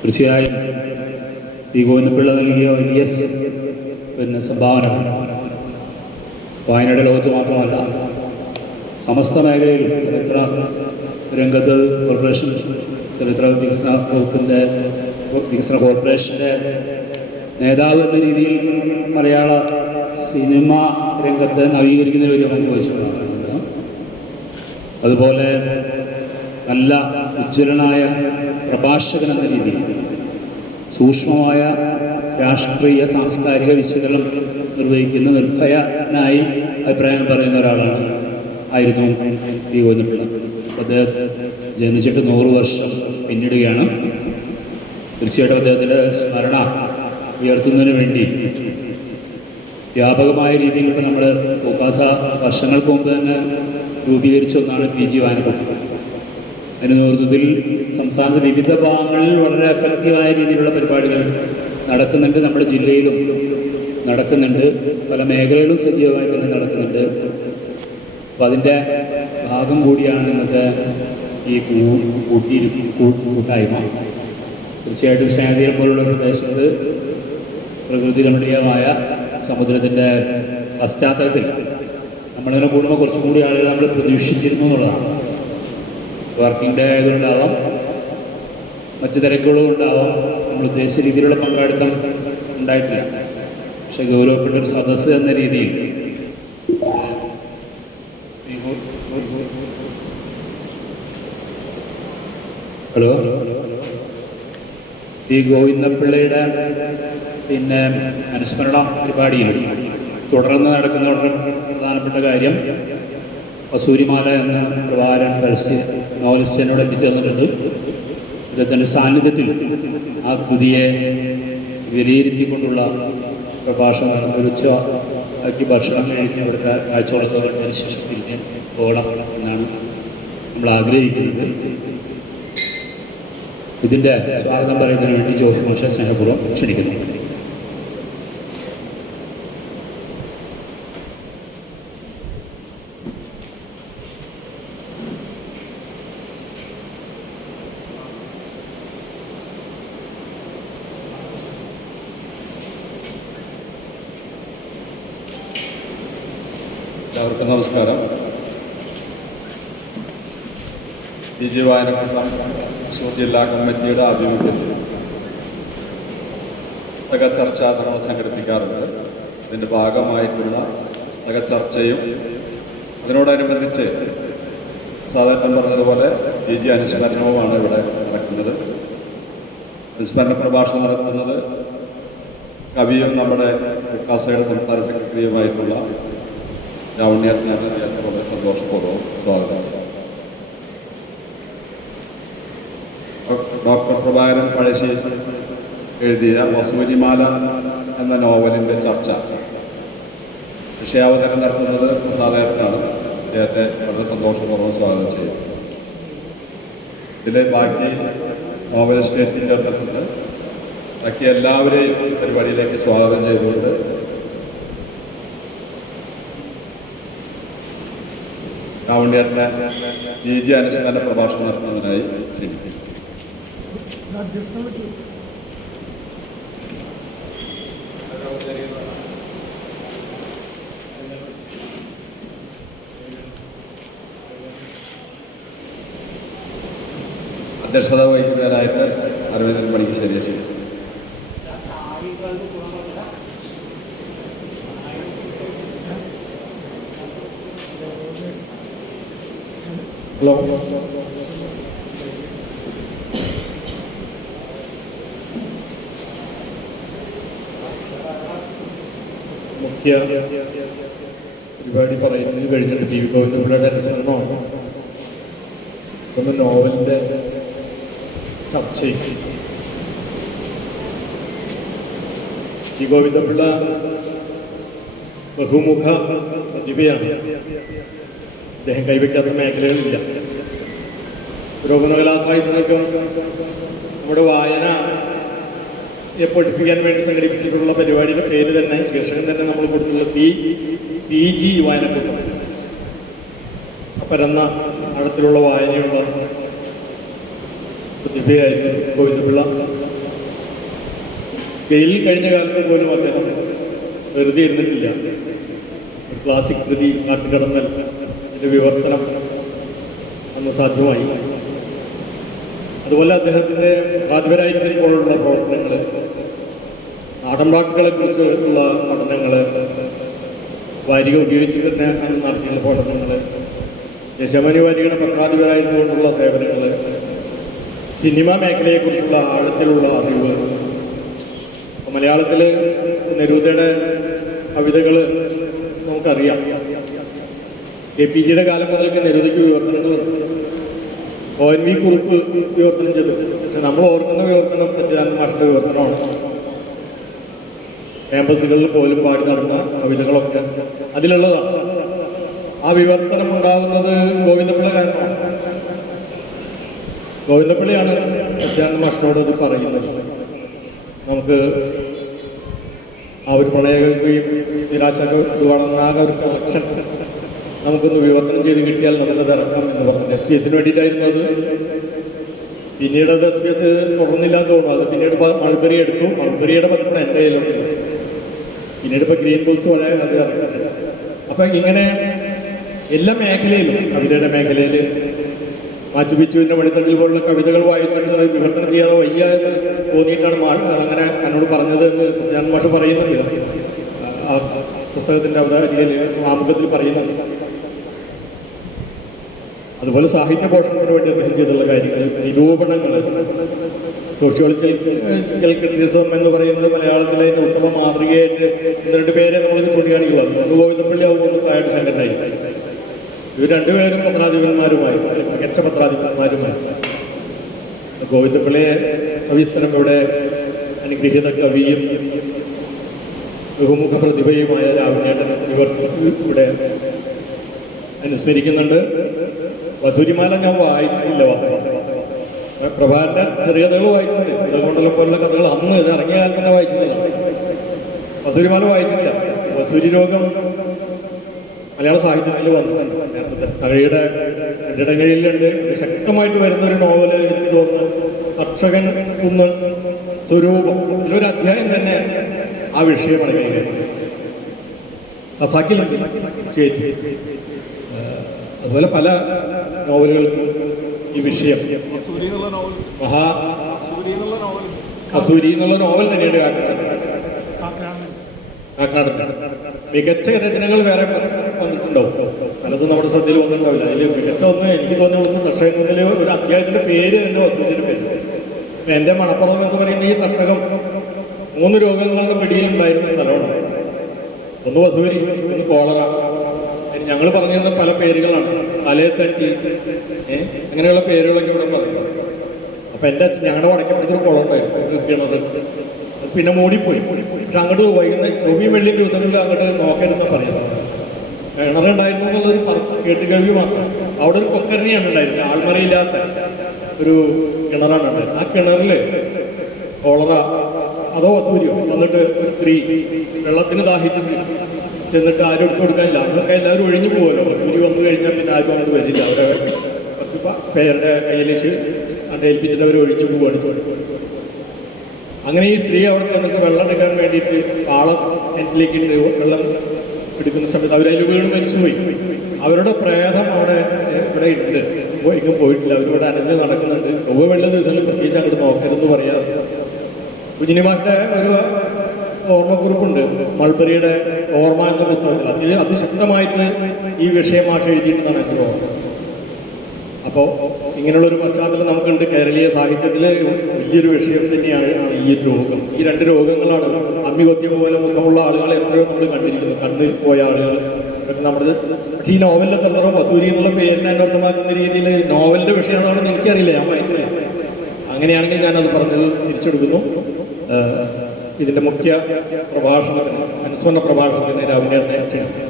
തീർച്ചയായും ഈ ഗോവിന്ദപിള്ള നൽകിയ വലിയ പിന്നെ സംഭാവന വായനയുടെ ലോകത്ത് മാത്രമല്ല സമസ്ത മേഖലയിലും ചരിത്ര രംഗത്ത് കോർപ്പറേഷൻ ചരിത്ര വികസന വകുപ്പിന്റെ വികസന കോർപ്പറേഷന്റെ നേതാവ് എന്ന രീതിയിൽ മലയാള സിനിമ രംഗത്തെ നവീകരിക്കുന്നതിന് വലിയ പങ്കുവച്ചിട്ടുള്ളതാണ് അതുപോലെ നല്ല ഉജ്ജ്വലനായ പ്രഭാഷകൻ എന്ന രീതിയിൽ. സൂക്ഷ്മമായ രാഷ്ട്രീയ സാംസ്കാരിക വിശകലനം നിർവഹിക്കുന്ന നിർഭയനായി അഭിപ്രായം പറയുന്ന ഒരാളാണ് ആയിരുന്നു ഈ ഗോവിന്ദപിള്ള. അദ്ദേഹം ജനിച്ചിട്ട് നൂറ് വർഷം പിന്നിടുകയാണ്. തീർച്ചയായിട്ടും അദ്ദേഹത്തിന്റെ സ്മരണ ഉയർത്തുന്നതിന് വേണ്ടി വ്യാപകമായ രീതിയിൽ ഇപ്പോൾ നമ്മൾ ഉപാസ വർഷങ്ങൾക്ക് മുമ്പ് തന്നെ രൂപീകരിച്ച ഒന്നാണ് പി ജി വാനപ്പള്ളി അതിന്റെ നേതൃത്വത്തിൽ സംസ്ഥാനത്തെ വിവിധ ഭാഗങ്ങളിൽ വളരെ എഫക്റ്റീവായ രീതിയിലുള്ള പരിപാടികൾ നടക്കുന്നുണ്ട് നമ്മുടെ ജില്ലയിലും. നടക്കുന്നുണ്ട്. പല മേഖലകളും സജീവമായി തന്നെ നടക്കുന്നുണ്ട്. അപ്പം അതിന്റെ ഭാഗം കൂടിയാണ് ഇന്നത്തെ ഈ കൂ- കൂട്ടിയിരി കൂ- കൂട്ടായ്മ. തീർച്ചയായിട്ടും സ്നേഹതീരം പോലുള്ള പ്രദേശത്ത് പ്രകൃതി രമണീയമായ സമുദ്രത്തിന്റെ പശ്ചാത്തലത്തിൽ നമ്മളിങ്ങനെ കൂടുമ്പോൾ കുറച്ചും കൂടി ആളുകൾ നമ്മൾ പ്രതീക്ഷിച്ചിരുന്നു എന്നുള്ളതാണ്. വർക്കിംഗ് ഡേ ആയതുകൊണ്ടാവാം മറ്റു തിരക്കുകളും ഉണ്ടാവാം നമ്മൾ ഉദ്ദേശിച്ച രീതിയിലുള്ള പങ്കാളിത്തം ഉണ്ടായിട്ടില്ല. പക്ഷെ ഗൗരവപ്പെട്ട ഒരു സദസ്സ് എന്ന രീതിയിൽ ഹലോ? ഈ ഗോവിന്ദപിള്ളയുടെ പിന്നെ അനുസ്മരണ പരിപാടിയിൽ തുടർന്ന് നടക്കുന്ന പ്രധാനപ്പെട്ട കാര്യം വസൂരിമാല എന്ന പ്രവാരൻ പരസ്യ നോവലിസ്റ്റ് എന്നോട് എത്തിച്ചേർന്നിട്ടുണ്ട്. ഇദ്ദേഹത്തിന്റെ സാന്നിധ്യത്തിൽ ആ കൃതിയെ വിലയിരുത്തിക്കൊണ്ടുള്ള പ്രഭാഷണം ഒരു ഉച്ച ആക്കി ഭക്ഷണം കഴിഞ്ഞ് ഇവിടുത്തെ കാഴ്ചകളൊക്കെ ശേഷം തിരിഞ്ഞ് പോകണം എന്നാണ് നമ്മൾ ആഗ്രഹിക്കുന്നത്. ഇതിന്റെ സ്വാഗതം പറയുന്നതിന് വേണ്ടി ജോസ് മോശ സ്നേഹപൂർവം ക്ഷണിക്കുന്നു. എല്ലാവർക്കും നമസ്കാരം. പി ജി വായനക്കൂട്ടം തൃശ്ശൂർ ജില്ലാ കമ്മിറ്റിയുടെ ആഭിമുഖ്യത്തിൽ പുസ്തക ചർച്ചാ സംഘടിപ്പിക്കാറുണ്ട്. ഇതിന്റെ ഭാഗമായിട്ടുള്ള പുസ്തക ചർച്ചയും അതിനോടനുബന്ധിച്ച് സാധാരണ പറഞ്ഞതുപോലെ പി ജി അനുസ്മരണവുമാണ് ഇവിടെ നടക്കുന്നത്. അനുസ്മരണ പ്രഭാഷണം നടത്തുന്നത് കവിയും നമ്മുടെ കാസയുടെ സംസ്ഥാന സെക്രട്ടറിയുമായിട്ടുള്ള ലാവണ്യേട്ടനാണ് അദ്ദേഹത്തെ വളരെ സ്വാഗതം ഡോക്ടർ പ്രഭാകരൻ പഴശ്ശി എഴുതിയ വസൂരിമാല എന്ന നോവലിന്റെ ചർച്ച. വിഷയാവതരണം നടത്തുന്നത് പ്രസാദേട്ടനാണ് അദ്ദേഹത്തെ വളരെ സന്തോഷപൂർവം സ്വാഗതം ചെയ്യും ഇതിലെ ബാക്കി നോവലിസ്റ്റ് എത്തിച്ചേർന്നിട്ടുണ്ട്. ബാക്കി എല്ലാവരെയും പരിപാടിയിലേക്ക് സ്വാഗതം ചെയ്തുകൊണ്ട് ലാവണ്യേട്ടനെ പി ജി അനുസ്മരണ പ്രഭാഷണം നടത്തുന്നതിനായി ക്ഷണിക്കുന്നു. അധ്യക്ഷത വഹിക്കുന്നതിനായിട്ട് അരവിന്ദൻ മണിക്ക് ക്ഷണിക്കുന്നു ഹലോ മുഖ്യ പരിപാടി പറയുന്നത് കഴിഞ്ഞിട്ട് ടി വി ഗോവിന്ദപിള്ളയുടെ അനുസരണമാണ് ഒന്ന് നോവലിന്റെ ചർച്ചയ്ക്ക് ടി ഗോവിന്ദപിള്ള ബഹുമുഖ പ്രതിഭയാണ്. അദ്ദേഹം കൈവയ്ക്കാത്ത മേഖലകളില്ല. രോഗനകലാ സാഹിത്യങ്ങൾക്കും നമ്മുടെ വായന പഠിപ്പിക്കാൻ വേണ്ടി സംഘടിപ്പിച്ചിട്ടുള്ള പരിപാടിയുടെ പേര് തന്നെ ശീർഷകം തന്നെ നമ്മൾ കൊടുത്തുള്ള പി പി ജി വായനക്കൂട്ടം. പരന്ന ആഴത്തിലുള്ള വായനയുള്ള പ്രതിഭയായിരുന്നു ഗോവിന്ദപിള്ള. ഗെയിൽ കഴിഞ്ഞ കാലത്ത് പോലും അദ്ദേഹം വെറുതെ ഇരുന്നിട്ടില്ല. ക്ലാസിക് കൃതി കാട്ടുകടന്നൽ ഇതിന്റെ വിവർത്തനം അന്ന് സാധ്യമായി. അതുപോലെ അദ്ദേഹത്തിന്റെ പ്രാതിപരായിരിക്കുമ്പോഴുള്ള പ്രവർത്തനങ്ങൾ നാടൻ കുറിച്ച് കുറിച്ചുള്ള പഠനങ്ങൾ വാരിക ഉപയോഗിച്ചിട്ട് തന്നെ അന്ന് നടത്തിയുള്ള പഠനങ്ങൾ യശമനി വാരികയുടെ പത്രാധിപരായിരുന്നുകൊണ്ടുള്ള സേവനങ്ങൾ സിനിമ മേഖലയെക്കുറിച്ചുള്ള ആഴത്തിലുള്ള അറിവ് മലയാളത്തിൽ നെരൂദയുടെ കവിതകൾ നമുക്കറിയാം. കെ പി ജിയുടെ കാലം മുതൽക്ക് നിരവധിക്ക് വിവർത്തനങ്ങളുണ്ട് ഒ എൻ വി കുറിപ്പ് വിവർത്തനം ചെയ്തു. പക്ഷെ നമ്മൾ ഓർക്കുന്ന വിവർത്തനം സച്ചിദാനന്ദ മാഷിന്റെ വിവർത്തനമാണ്. ക്യാമ്പസുകളിൽ പോലും പാടി നടന്ന കവിതകളൊക്കെ അതിലുള്ളതാണ്. ആ വിവർത്തനം ഉണ്ടാകുന്നത് ഗോവിന്ദപിള്ള കാരണമാണ്. ഗോവിന്ദപ്പിള്ളിയാണ് സച്ചിദാനന്ദ മാഷിനോട് അത് പറയുന്നത്. നമുക്ക് ആ ഒരു പ്രണയ കവിതയും നിരാശ കവിതയാണെന്ന ആ ഒരു കണക്ഷൻ നമുക്കൊന്ന് വിവർത്തനം ചെയ്ത് കിട്ടിയാൽ നമുക്കത് ഇറക്കാം എന്ന് പറഞ്ഞു എസ് പി എസിന് വേണ്ടിയിട്ടായിരുന്നു അത്. പിന്നീട് അത് എസ് പി എസ് തുടർന്നില്ല എന്ന് തോന്നുന്നു. അത് പിന്നീട് മൾബറി എടുത്തു മൾബറിയുടെ പതിപ്പാണ് എന്റെ കയ്യിലുണ്ട്. പിന്നീട് ഇപ്പോൾ ഗ്രീൻ ബോസ് പോലെ അത് ഇറങ്ങിയിട്ടുണ്ട് അപ്പം ഇങ്ങനെ എല്ലാ മേഖലയിലും കവിതയുടെ മേഖലയിൽ മാച്ചുപിച്ചുവിന്റെ മണിത്തട്ടിൽ പോലുള്ള കവിതകൾ വായിച്ചിട്ട് വിവർത്തനം ചെയ്യാതെ വയ്യ എന്ന് തോന്നിയിട്ടാണ് അങ്ങനെ എന്നോട് പറഞ്ഞത് എന്ന് സത്യാൻ മാഷ് പറയുന്നുണ്ട്. ആ പുസ്തകത്തിന്റെ അവതാരികയിൽ ആമുഖത്തിൽ പറയുന്നുണ്ട്. അതുപോലെ സാഹിത്യ പോഷണത്തിന് വേണ്ടി അദ്ദേഹം ചെയ്തിട്ടുള്ള കാര്യങ്ങൾ നിരൂപണങ്ങൾ. സോഷ്യോളജിക്കൽ ക്രിറ്റിസം എന്ന് പറയുന്നത് മലയാളത്തിലെ ഉത്തമ മാതൃകയായിട്ട് ഒന്ന് രണ്ട് പേരെ നമ്മൾ ചൂണ്ടിക്കാണിക്കുള്ളൂ ഒന്ന് ഗോവിന്ദപ്പള്ളി ആവും ഒന്ന് താഴെ ശങ്കരനായി. ഇവർ രണ്ടുപേരും പത്രാധിപന്മാരുമായി മികച്ച പത്രാധിപന്മാരുമായി. ഗോവിന്ദപ്പള്ളിയെ സവിസ്തരം ഇവിടെ അനുഗ്രഹീത കവിയും ബഹുമുഖ പ്രതിഭയുമായ രാവിനേട്ടൻ ഇവർ ഇവിടെ അനുസ്മരിക്കുന്നുണ്ട്. വസൂരിമാല ഞാൻ വായിച്ചിട്ടില്ല പ്രഭാകരന്റെ കഥകൾ വായിച്ചിട്ടുണ്ട്. ഇതകൊണ്ടെല്ലാം പോലുള്ള കഥകൾ അന്ന് ഇത് ഇറങ്ങിയ കാലത്ത് തന്നെ വായിച്ചിട്ടുള്ളതാണ് വസൂരിമാല വായിച്ചിട്ടില്ല. വസൂരി രോഗം മലയാള സാഹിത്യത്തിൽ വന്നിട്ടുണ്ട് തകഴിയുടെ രണ്ടിടങ്ങളിലുണ്ട്. ശക്തമായിട്ട് വരുന്ന ഒരു നോവൽ എനിക്ക് തോന്നുന്നു. കർഷകൻ കുന്ന് സ്വരൂപം. ഇതിലൊരു അധ്യായം തന്നെ ആ വിഷയമാണ് കൈകാര്യം ഹസാക്കിലുണ്ട് ശരി അതുപോലെ പല നോവലുകൾക്കും ഈ വിഷയം. മഹാ അസൂരി എന്നുള്ള നോവൽ തന്നെയുണ്ട് കാക്കാട് കാക്കനാടൻ മികച്ച രചനകൾ വേറെ വന്നിട്ടുണ്ടാവും. പലതും നമ്മുടെ ശ്രദ്ധയിൽ വന്നിട്ടുണ്ടാവില്ല. അതിൽ മികച്ച ഒന്ന് എനിക്ക് തോന്നിയുള്ളത് തക്ഷകുന്നിലെ ഒരു അധ്യായത്തിന്റെ പേര് തന്നെ വസൂരിയുടെ പേര്. എന്റെ മണപ്പുറം എന്ന് പറയുന്ന ഈ തട്ടകം മൂന്ന് രോഗങ്ങളുടെ പിടിയിലുണ്ടായിരുന്ന സ്ഥലമാണ്. ഒന്ന് വസൂരി ഒന്ന് കോളറ. ഞങ്ങൾ പറഞ്ഞിരുന്ന പല പേരുകളാണ്. തലയെ തട്ടി അങ്ങനെയുള്ള പേരുകളൊക്കെ ഇവിടെ പറഞ്ഞു. അപ്പൊ എന്റെ അച്ഛൻ ഞങ്ങളുടെ വടക്കപ്പുറത്തൊരു കുളം ഉണ്ടായിരുന്നു കിണർ അത് പിന്നെ മൂടിപ്പോയി. പക്ഷെ അങ്ങോട്ട് വൈകുന്ന ചൊവ്വ വെള്ളി ദിവസങ്ങളിൽ അങ്ങോട്ട് നോക്കരുതെന്ന് പറയാം സാധാരണ കിണറുണ്ടായിരുന്നു എന്നുള്ളൊരു കേട്ട് കേട്ടുകേൾവി മാത്രം. അവിടെ ഒരു കൊക്കരണിയാണ് ഉണ്ടായിരുന്നത് ആൾമറയില്ലാത്ത ഒരു കിണറാണ് ഉണ്ടായിരുന്നത്. ആ കിണറിൽ കോളറ അതോ അസൂര്യോ വന്നിട്ട് ഒരു സ്ത്രീ വെള്ളത്തിന് ദാഹിച്ചിട്ട് ചെന്നിട്ട് ആരും എടുത്തു കൊടുക്കാനില്ല. അന്നൊക്കെ എല്ലാവരും ഒഴിഞ്ഞു പോകുമല്ലോ വസൂരി വന്നു കഴിഞ്ഞാൽ പിന്നെ ആരും അങ്ങോട്ട് വരില്ല. അവരെ കുറച്ച് പേരുടെ കയ്യിലേച്ച് അവിടെ ഏൽപ്പിച്ചിട്ട് അവർ ഒഴിഞ്ഞു പോവുകയാണ് അങ്ങനെ ഈ സ്ത്രീ അവിടെ ചെന്നിട്ട് വെള്ളം എടുക്കാൻ വേണ്ടിയിട്ട് പാളം കിണറ്റിലേക്ക് ഇട്ട് വെള്ളം എടുക്കുന്ന സമയത്ത് അവരതിൽ വീണ് മരിച്ചുപോയി. അവരുടെ പ്രേതം അവിടെ ഇവിടെ ഉണ്ട് എങ്ങും പോയിട്ടില്ല. അവരിവിടെ അനഞ്ഞ് നടക്കുന്നുണ്ട്. ചൊവ്വ വെള്ള ദിവസങ്ങളിൽ പ്രത്യേകിച്ച് അങ്ങോട്ട് നോക്കരുതെന്ന് പറയാറ്. കുഞ്ഞിനിമാരുടെ ഒരു ഓർമ്മക്കുറിപ്പുണ്ട്. മൾബറിയുടെ ഓർമ്മ എന്ന പുസ്തകത്തിൽ. അതിൽ അതിശക്തമായിട്ട് ഈ വിഷയം മാഷ എഴുതിയിട്ടുണ്ടെന്നാണ് എന്റെ ഓർമ്മ അപ്പോൾ ഇങ്ങനെയുള്ള ഒരു പശ്ചാത്തലം നമുക്കുണ്ട്. കേരളീയ സാഹിത്യത്തിൽ വലിയൊരു വിഷയം തന്നെയാണ് ഈ രോഗം. ഈ രണ്ട് രോഗങ്ങളാണ് അമ്മികൊത്തിയ പോലെ മുഖമുള്ള ആളുകളെ എത്രയോ നമ്മൾ കണ്ടിരിക്കുന്നു. കണ്ണിൽ പോയ ആളുകൾ നമ്മുടെ പക്ഷേ ഈ നോവലിൽ എത്രത്തോളം വസൂരി എന്നുള്ള പേരിനെ അന്വർത്ഥമാക്കുന്ന രീതിയിൽ നോവലിന്റെ വിഷയം അതാണെന്ന് എനിക്കറിയില്ല. ഞാൻ വായിച്ചില്ല. അങ്ങനെയാണെങ്കിൽ ഞാനത് പറഞ്ഞത് തിരിച്ചെടുക്കുന്നു. ഇതിന്റെ മുഖ്യ പ്രഭാഷണത്തിന് അനുസ്മരണ പ്രഭാഷണത്തിന് രാവിലെ ക്ഷണിക്കുന്നു